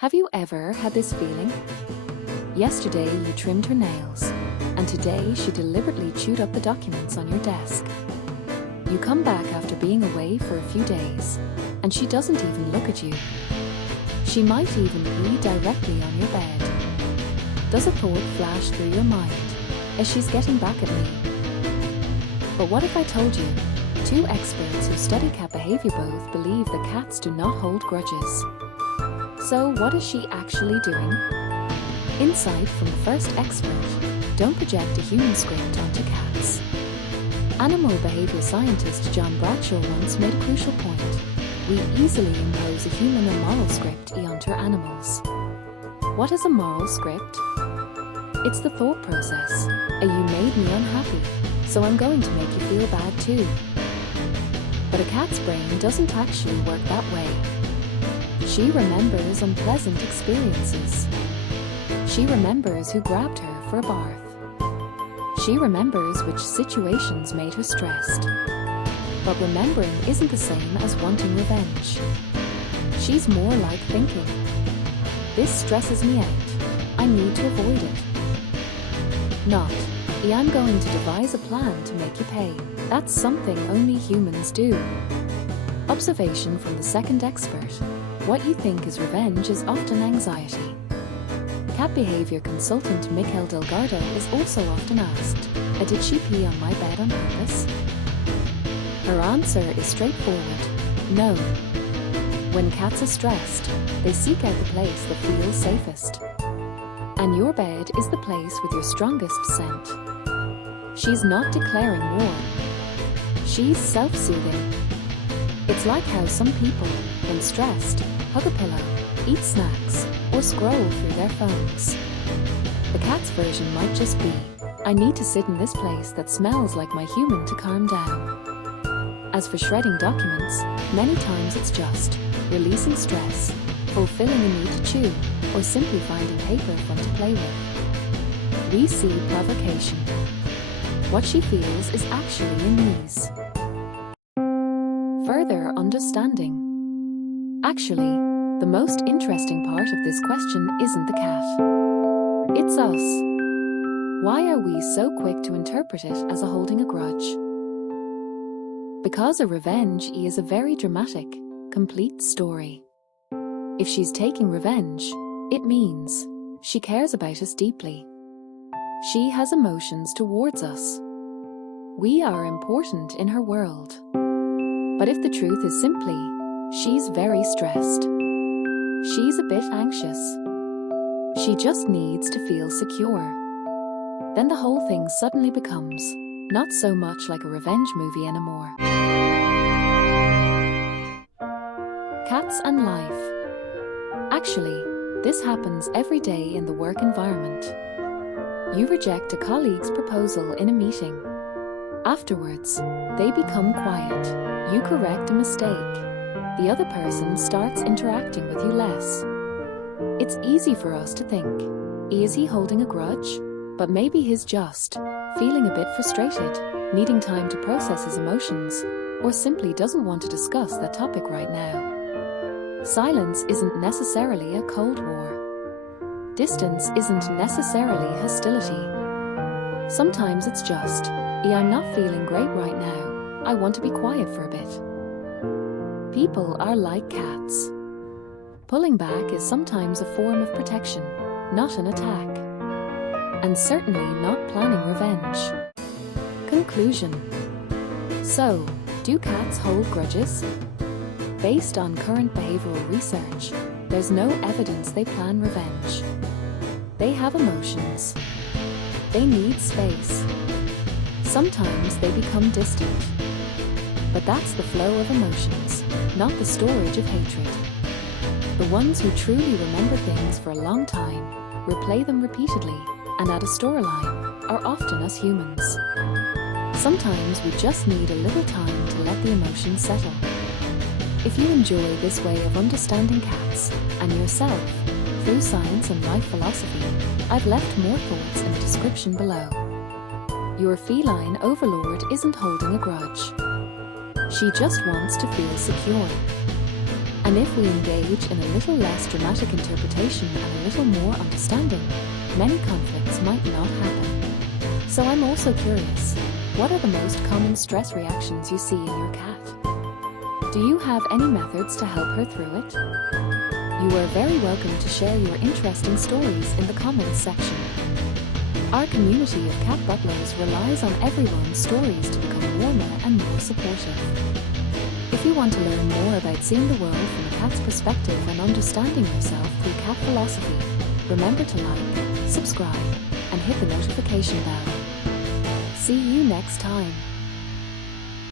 Have you ever had this feeling? Yesterday you trimmed her nails, and today she deliberately chewed up the documents on your desk. You come back after being away for a few days, and she doesn't even look at you. She might even pee directly on your bed. Does a thought flash through your mind as she's getting back at me? But what if I told you, two experts who study cat behavior both believe that cats do not hold grudges. So what is she actually doing? Insight from the first expert: don't project a human script onto cats. Animal behavior scientist John Bradshaw once made a crucial point: we easily impose a human or moral script onto animals. What is a moral script? It's the thought process: you made me unhappy, so I'm going to make you feel bad too. But a cat's brain doesn't actually work that way. She remembers unpleasant experiences. She remembers who grabbed her for a bath. She remembers which situations made her stressed. But remembering isn't the same as wanting revenge. She's more like thinking, this stresses me out, I need to avoid it. Not, I'm going to devise a plan to make you pay. That's something only humans do. Observation from the second expert: what you think is revenge is often anxiety. Cat behavior consultant Mikel Delgado is also often asked, did she pee on my bed on purpose? Her answer is straightforward: no. When cats are stressed, they seek out the place that feels safest. And your bed is the place with your strongest scent. She's not declaring war. She's self-soothing. It's like how some people, when stressed, hug a pillow, eat snacks, or scroll through their phones. The cat's version might just be, I need to sit in this place that smells like my human to calm down. As for shredding documents, many times it's just releasing stress, fulfilling a need to chew, or simply finding paper fun to play with. We see provocation. What she feels is actually unease. Further understanding. Actually, the most interesting part of this question isn't the cat. It's us. Why are we so quick to interpret it as holding a grudge? Because a revenge is a very dramatic, complete story. If she's taking revenge, it means she cares about us deeply. She has emotions towards us. We are important in her world. But if the truth is simply, she's very stressed. She's a bit anxious. She just needs to feel secure. Then the whole thing suddenly becomes not so much like a revenge movie anymore. Cats and life. Actually, this happens every day in the work environment. You reject a colleague's proposal in a meeting. Afterwards, they become quiet. You correct a mistake. The other person starts interacting with you less. It's easy for us to think, is he holding a grudge? But maybe he's just feeling a bit frustrated, needing time to process his emotions, or simply doesn't want to discuss that topic right now. Silence isn't necessarily a Cold War. Distance isn't necessarily hostility. Sometimes it's just, I'm not feeling great right now, I want to be quiet for a bit. People are like cats. Pulling back is sometimes a form of protection, not an attack. And certainly not planning revenge. Conclusion. So, do cats hold grudges? Based on current behavioral research, there's no evidence they plan revenge. They have emotions. They need space. Sometimes they become distant. But that's the flow of emotions, not the storage of hatred. The ones who truly remember things for a long time, replay them repeatedly, and add a storyline, are often us humans. Sometimes we just need a little time to let the emotions settle. If you enjoy this way of understanding cats and yourself through science and life philosophy, I've left more thoughts in the description below. Your feline overlord isn't holding a grudge. She just wants to feel secure. And if we engage in a little less dramatic interpretation and a little more understanding, many conflicts might not happen. So I'm also curious, what are the most common stress reactions you see in your cat? Do you have any methods to help her through it? You are very welcome to share your interesting stories in the comments section. Our community of cat butlers relies on everyone's stories to become warmer and more supportive. If you want to learn more about seeing the world from a cat's perspective and understanding yourself through cat philosophy, remember to like, subscribe, and hit the notification bell. See you next time.